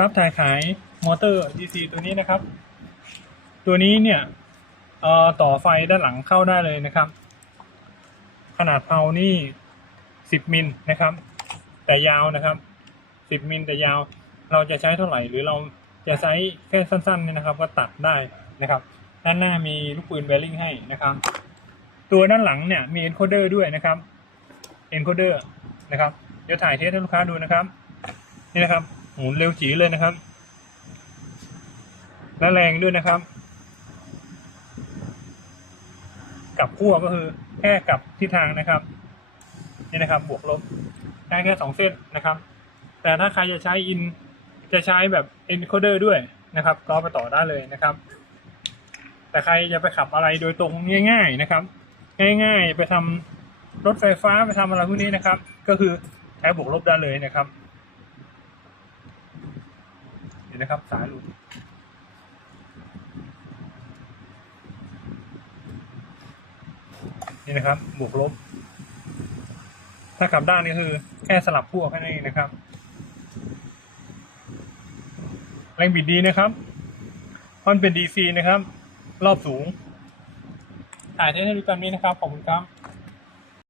ครับถ่ายขายมอเตอร์ DC ตัวนี้นะครับ ตัวนี้เนี่ยต่อไฟด้านหลังเข้าได้เลยนะครับ ขนาดเพานี่สิบมิลนะครับ แต่ยาวนะครับสิบมิลแต่ยาว เราจะใช้เท่าไหร่ หรือเราจะใช้แค่สั้นๆเนี่ยนะครับ ก็ตัดได้นะครับ ด้านหน้ามีลูกปืนแบริ่งให้นะครับ ตัวด้านหลังเนี่ยมี encoder ด้วยนะครับ encoder นะครับ เดี๋ยวถ่ายเทสให้ลูกค้าดูนะครับ นี่นะครับ หมุนเร็วจีเลยนะครับ และแรงด้วยนะครับ กลับขั้วก็คือแค่กลับทิศทางนะครับนี่นะครับ บวกลบได้แค่สองเส้นนะครับ แต่ถ้าใครจะใช้อินจะใช้แบบ encoder ด้วยนะครับ ก็ไปต่อได้เลยนะครับ แต่ใครจะไปขับอะไรโดยตรงง่าย ๆนะครับ ง่าย ๆ ไปทำรถไฟฟ้าไปทำอะไรพวกนี้นะครับ ก็คือใช้บวกลบได้เลยนะครับ นะครับ สายหลุดนี่นะครับ บวกลบ ถ้ากลับด้านนี่คือ แค่สลับขั้วแค่นั้นะครับ แรงบิดดีนะครับมันเป็น DC นะครับ รอบสูงถ่ายเทสให้ดูกันนี้นะครับ ขอบคุณครับ